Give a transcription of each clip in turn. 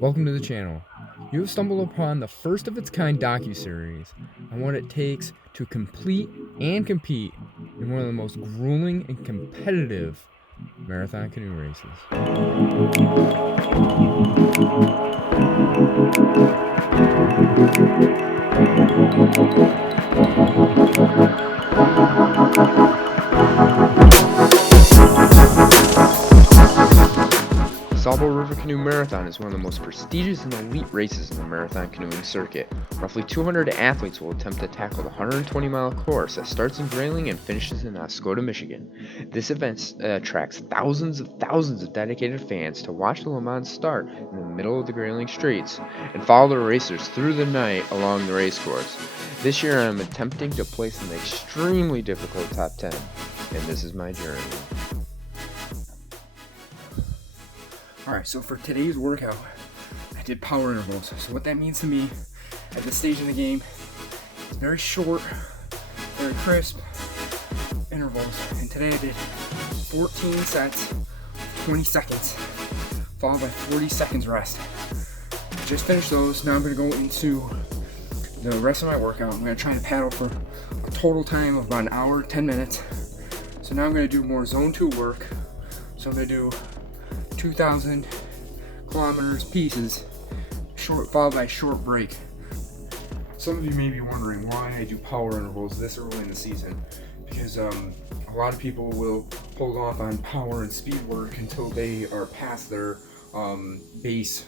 Welcome to the channel. You have stumbled upon the first of its kind docuseries on what it takes to complete and compete in one of the most grueling and competitive marathon canoe races. Ausable River Canoe Marathon is one of the most prestigious and elite races in the marathon canoeing circuit. Roughly 200 athletes will attempt to tackle the 120-mile course that starts in Grayling and finishes in Oscoda, Michigan. This event attracts thousands of dedicated fans to watch the Le Mans start in the middle of the Grayling Straits and follow the racers through the night along the race course. This year I'm attempting to place in the extremely difficult top 10, and this is my journey. Alright, so for today's workout, I did power intervals. So what that means to me at this stage in the game is very short, very crisp intervals. And today I did 14 sets, 20 seconds, followed by 40 seconds rest. Just finished those. Now I'm going to go into the rest of my workout. I'm going to try to paddle for a total time of about an hour, 10 minutes. So now I'm going to do more zone 2 work. So I'm going to do 2,000 kilometers pieces, short followed by a short break. Some of you may be wondering why I do power intervals this early in the season, because a lot of people will hold off on power and speed work until they are past their base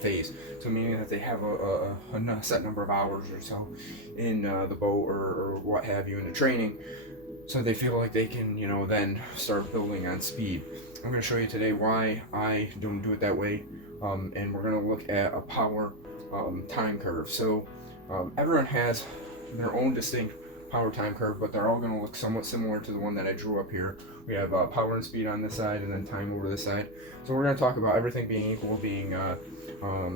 phase. So meaning that they have a set number of hours or so in the boat or what have you in the training, so they feel like they can, then start building on speed. I'm going to show you today why I don't do it that way, and we're going to look at a power time curve. So everyone has their own distinct power time curve, but they're all going to look somewhat similar to the one that I drew up here. We have power and speed on this side and then time over this side. So we're going to talk about everything being equal, being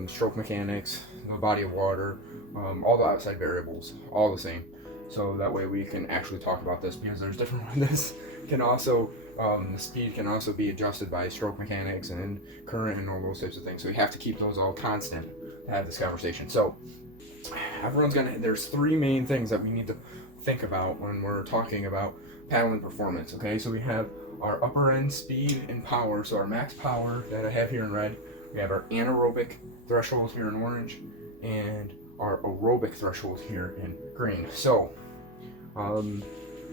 stroke mechanics, the body of water, all the outside variables, all the same. So that way we can actually talk about this, because there's different. This can also, the speed can also be adjusted by stroke mechanics and current and all those types of things. So we have to keep those all constant to have this conversation. So there's three main things that we need to think about when we're talking about paddling performance. Okay, so we have our upper end speed and power. So our max power that I have here in red. We have our anaerobic threshold here in orange, and our aerobic threshold here in green. So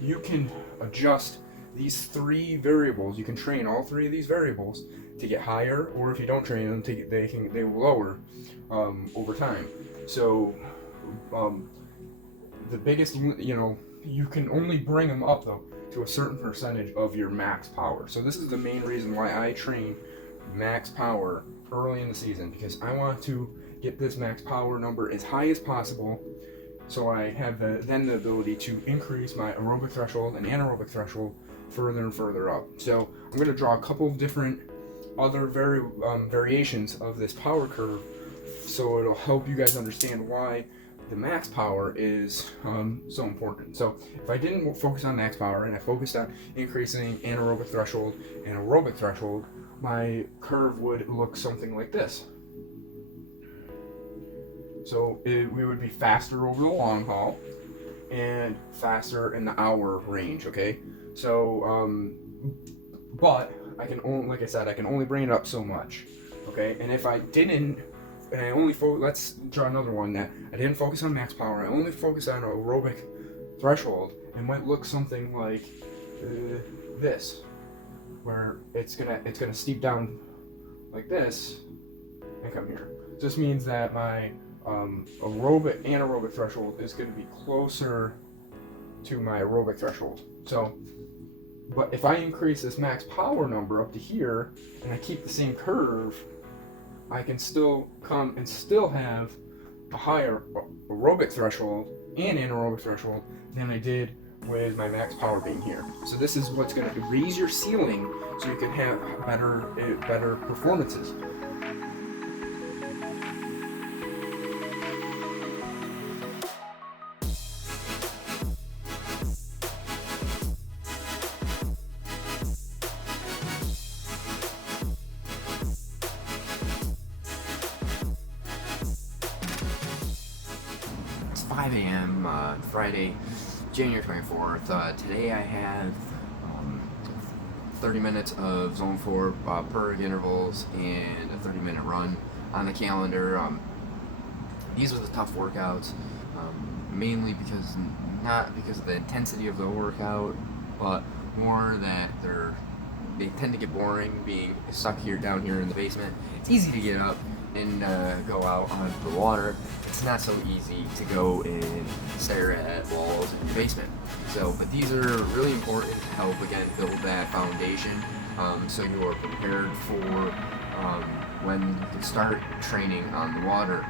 you can adjust these three variables. You can train all three of these variables to get higher, or if you don't train them, they will lower over time. So the biggest, you can only bring them up though to a certain percentage of your max power. So this is the main reason why I train max power early in the season, because I want to get this max power number as high as possible, so I have then the ability to increase my aerobic threshold and anaerobic threshold further and further up. So I'm going to draw a couple of different other variations of this power curve, so it'll help you guys understand why the max power is so important. So if I didn't focus on max power and I focused on increasing anaerobic threshold and aerobic threshold, my curve would look something like this. So we would be faster over the long haul and faster in the hour range, okay? So, but I can only, like I said, I can only bring it up so much, okay? And if I didn't, and I only let's draw another one that I didn't focus on max power, I only focused on aerobic threshold, and might look something like this, where it's gonna steep down like this and come here. This means that my anaerobic threshold is going to be closer to my aerobic threshold. So, but if I increase this max power number up to here and I keep the same curve, I can still come and still have a higher aerobic threshold and anaerobic threshold than I did with my max power being here. So this is what's going to raise your ceiling so you can have better performances. 5 a.m. Friday, January 24th. Today I have 30 minutes of Zone 4 PERG intervals and a 30-minute run on the calendar. These are the tough workouts, mainly not because of the intensity of the workout, but more that they tend to get boring being stuck down here in the basement. It's easy to get up and go out onto the water. It's not so easy to go and stare at walls in your basement. But these are really important to help, again, build that foundation, so you are prepared for when you can start training on the water.